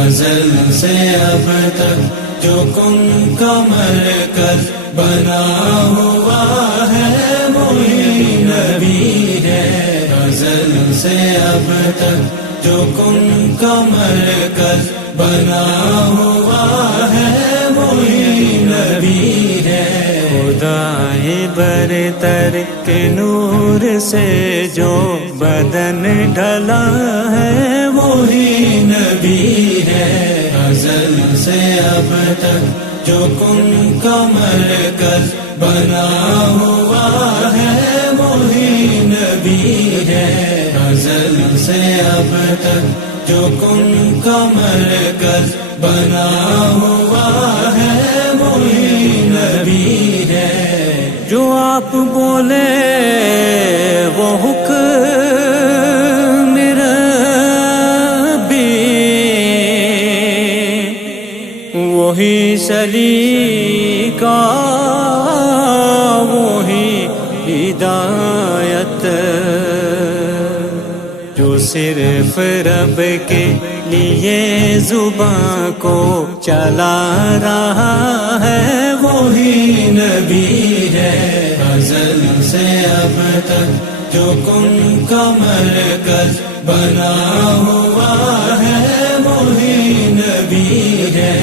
ازل سے اب تک جو کن کا مرکز بنا ہوا ہے وہی نبی ہے، ازل سے اب تک جو کن کا مرکز بنا ہوا ہے وہی نبی ہے۔ خدائے برتر کے نور سے جو بدن ڈھلا ہے وہی نبی ہے، ازل سے اب تک جو کن کا مرکز بنا ہوا ہے وہی نبی ہے، ازل سے اب تک جو کن کا مرکز بنا ہوا ہے وہی نبی ہے۔ جو آپ بولے وہ حکم ربی، وہی سلیقہ وہی ہدایت، جو صرف رب کے لیے زباں کو چلا رہا ہے وہی نبی ہے، ازل سے اب تک جو کن کا مرکز بنا ہوا ہے وہی نبی ہے،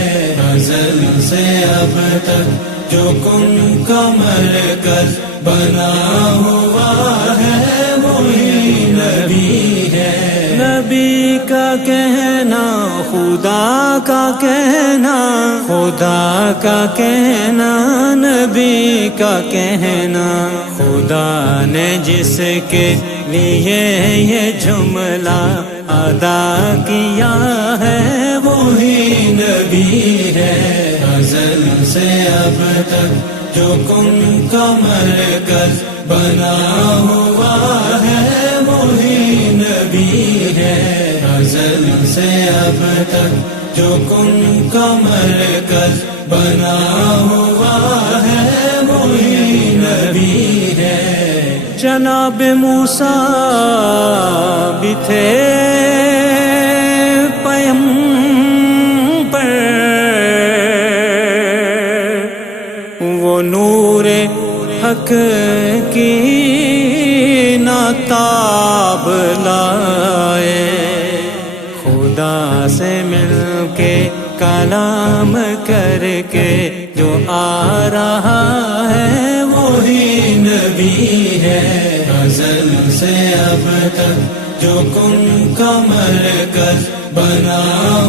ازل سے اب تک جو کن کا مرکز بنا ہوا ہے وہی نبی ہے۔ نبی کا کہنا خدا کا کہنا، خدا کا کہنا نبی کا کہنا، خدا نے جس کے لیے یہ جملہ ادا کیا ہے وہی نبی ہے، ازل سے اب تک جو کن کا مرکز بنا ہوا ہے وہی نبی ہے، ازل سے اب تک جو کن کا مرکز بنا ہوا ہے وہی نبی ہے۔ جناب موسیٰ بھی تھے پیغمبر، وہ نور حق کی ناتاب لائے، خدا سے مل کے کلام کر کے جو آ رہا ہے وہی نبی ہے، ازل سے اب تک جو کن کا مرکز بنا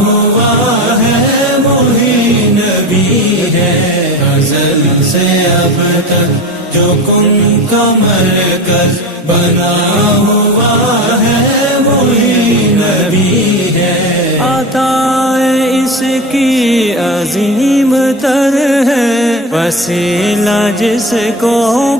ہوا ہے وہی نبی ہے، ازل سے اب تک جو کن کا مرکز بنا ہوا ہے وہی نبی ہے۔ عطائے اس کی عظیم تر ہے، وسیلہ جس کو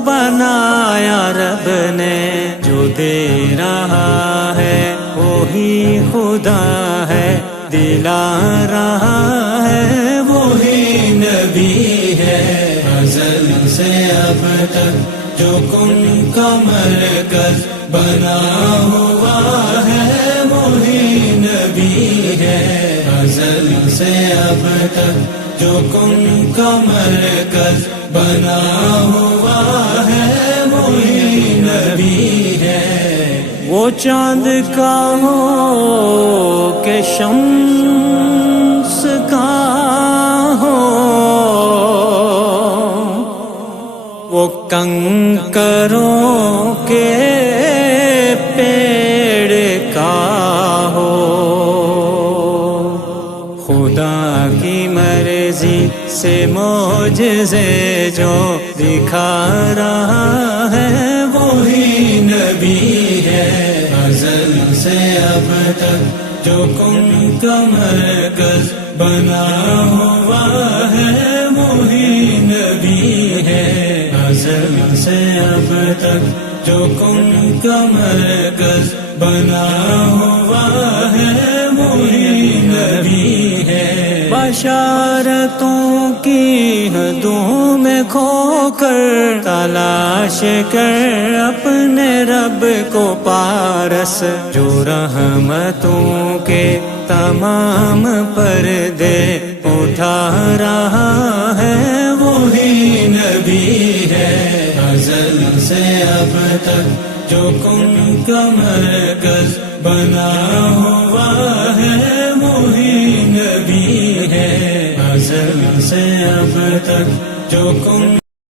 بنایا رب نے، جو دے رہا ہے وہی خدا ہے، دلا رہا ہے وہی نبی ہے، ازل سے اب تک جو کن کا مرکز بنا ہوا ہے وہی نبی ہے، ازل سے اب تک جو کن کا مرکز بنا ہوا ہے وہی نبی ہے۔ وہ چاند کا ہو کہ شمس کا ہو، وہ کنکروں کے پیڑ کا ہو، خدا کی مرضی سے معجزے جو دکھا رہا ہے وہی نبی ہے، ازل سے اب تک جو کن کا مرکز بنا ہوا ہے وہی نبی ہے، ازل سے اب تک جو کن کا مرکز بنا ہوا ہے وہی نبی ہے۔ بشارتوں کی حدوں میں کھو کر تلاش کر اپنے رب کو پارس، جو رحمتوں کے تمام پردے اٹھا رہا ہے وہی نبی ہے ازل سے اب تک جو کن کا مرکز بنا ہوا ہے وہی نبی ہے ازل سے اب تک جو کن